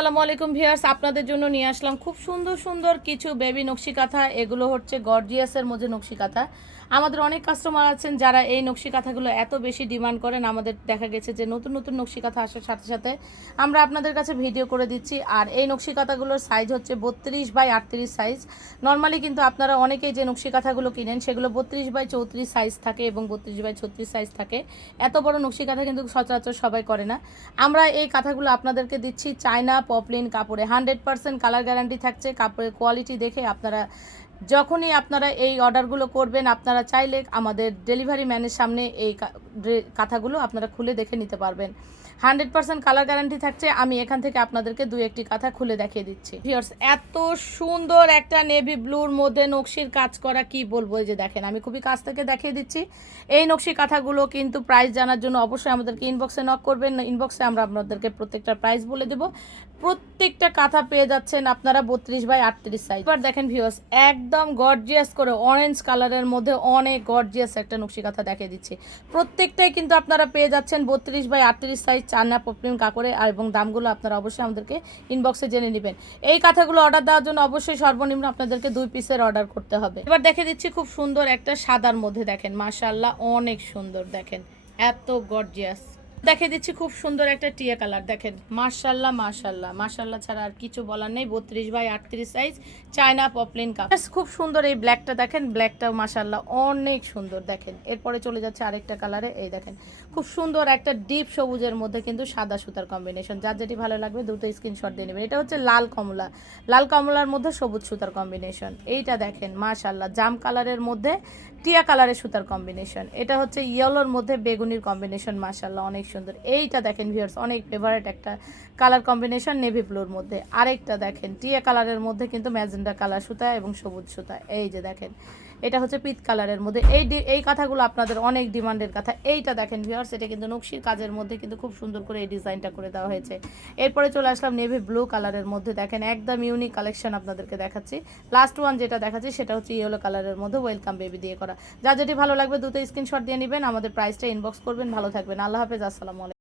আসসালামু আলাইকুম ভিউয়ার্স, আপনাদের জন্য নিয়ে আসলাম খুব সুন্দর সুন্দর কিছু বেবি নকশি কাঁথা এগুলো হচ্ছে গর্জিয়াসের মধ্যে নকশি কাঁথা আমাদের অনেক কাস্টমার আছেন যারা এই নকশি কাঁথাগুলো এত বেশি ডিমান্ড করেন। আমাদের দেখা গেছে যে নতুন নতুন নকশি কাঁথা আসার সাথে সাথে আমরা আপনাদের কাছে ভিডিও করে দিচ্ছি। আর এই নকশি কাঁথাগুলোর সাইজ হচ্ছে বত্রিশ বাই আটত্রিশ সাইজ নর্মালি কিন্তু আপনারা অনেকেই যে নকশি কাঁথাগুলো কিনেন, সেগুলো বত্রিশ বাই চৌত্রিশ সাইজ থাকে এবং বত্রিশ বাই ছত্রিশ সাইজ থাকে। এত বড় নকশি কাঁথা কিন্তু সচরাচর সবাই করে না। আমরা এই কাঁথাগুলো আপনাদেরকে দিচ্ছি চায়না পপলিন কাপড়ে। হান্ড্রেড পার্সেন্ট কালার গ্যারান্টি থাকছে। কাপড়ের কোয়ালিটি দেখে আপনারা যখনই আপনারা এই অর্ডারগুলো করবেন, আপনারা চাইলে আমাদের ডেলিভারি ম্যানের সামনে এই কাঁথাগুলো আপনারা খুলে দেখে নিতে পারবেন। হান্ড্রেড পার্সেন্ট কালার গ্যারান্টি থাকছে, আমি এখান থেকে আপনাদেরকে দু একটি কাঁথা খুলে দেখিয়ে দিচ্ছি। এত সুন্দর একটা নেভি ব্লুর মধ্যে নকশির কাজ করা কি বলব? যে দেখেন, আমি খুবই কাছ থেকে দেখিয়ে দিচ্ছি। এই নকশি কাঁথাগুলো কিন্তু প্রাইস জানার জন্য অবশ্যই আমাদেরকে ইনবক্সে নক করবেন। ইনবক্সে আমরা আপনাদেরকে প্রত্যেকটা প্রাইস বলে দেবো। প্রত্যেকটা কাঁথা পেয়ে যাচ্ছেন আপনারা বত্রিশ বাই আটত্রিশ সাইজ এবার দেখেন ভিউস একদম গর্জিয়াস করে অরেঞ্জ কালারের মধ্যে অনেক গর্জিয়াস একটা নকশি কাঁথা দেখিয়ে দিচ্ছি। প্রত্যেকটাই কিন্তু আপনারা পেয়ে যাচ্ছেন বত্রিশ বাই আটত্রিশ সাইজ চান্না পপলিন কাপড়ে আর এবং দামগুলো আপনারা অবশ্যই আমাদেরকে ইনবক্সে জেনে নেবেন। এই কাঁথাগুলো অর্ডার দেওয়ার জন্য অবশ্যই সর্বনিম্ন আপনাদেরকে দুই পিসের অর্ডার করতে হবে। এবার দেখে দিচ্ছি খুব সুন্দর একটা সাদার মধ্যে দেখেন মাশাল্লাহ অনেক সুন্দর দেখেন, এত গর্জিয়াস দেখে দিচ্ছি খুব সুন্দর একটা টিয়া কালার, দেখেন। মার্শাল্লাহ মার্শাল্লাহ মার্শাল্লাহ ছাড়া আর কিছু বলার নেই। বত্রিশ বাই আটত্রিশ সাইজ চায়না পপলিন কাপ খুব সুন্দর এই ব্ল্যাকটা দেখেন। ব্ল্যাকটাও মার্শাল্লাহ অনেক সুন্দর, দেখেন। এরপরে চলে যাচ্ছে আরেকটা কালারে, এই দেখেন। খুব সুন্দর একটা ডিপ সবুজের মধ্যে কিন্তু সাদা সুতার কম্বিনেশন যার যেটি ভালো লাগবে দুটো স্ক্রিনশট দিয়ে নেবেন। এটা হচ্ছে লাল কমলা। লাল কমলার মধ্যে সবুজ সুতার কম্বিনেশন এইটা দেখেন মাশাল্লাহ জাম কালারের মধ্যে টিয়া কালারের সুতার কম্বিনেশন এটা হচ্ছে ইয়েলোর মধ্যে বেগুনির কম্বিনেশন মাশাল্লাহ অনেক সুন্দর। এইটা দেখেন ভিউয়ার্স অনেক ফেভারিট একটা কালার কম্বিনেশন নেভি ব্লুর মধ্যে। আরেকটা দেখেন, টিয়া কালারের মধ্যে কিন্তু ম্যাজেন্ডা কালার সুতা এবং সবুজ সুতা। এই যে দেখেন, এটা হচ্ছে পিত কালারের মধ্যে। এই এই কথাগুলো আপনাদের অনেক ডিমান্ডের কথা। এইটা দেখেন ভিউয়ার্স এটা কিন্তু নকশির কাজের মধ্যে কিন্তু খুব সুন্দর করে এই ডিজাইনটা করে দেওয়া হয়েছে। এরপরে চলে আসলাম নেভি ব্লু কালারের মধ্যে। দেখেন, একদম ইউনিক কালেকশন আপনাদেরকে দেখাচ্ছি। লাস্ট ওয়ান যেটা দেখাচ্ছি, সেটা হচ্ছে ইয়েলো কালারের মধ্যে ওয়েলকাম বেবি দিয়ে করা। যা যেটি ভালো লাগবে দুটো স্ক্রিনশট দিয়ে নেবেন। আমাদের প্রাইসটা ইনবক্স করবেন। ভালো থাকবেন। আল্লাহ হাফেজ আসসালামু আলাইকুম।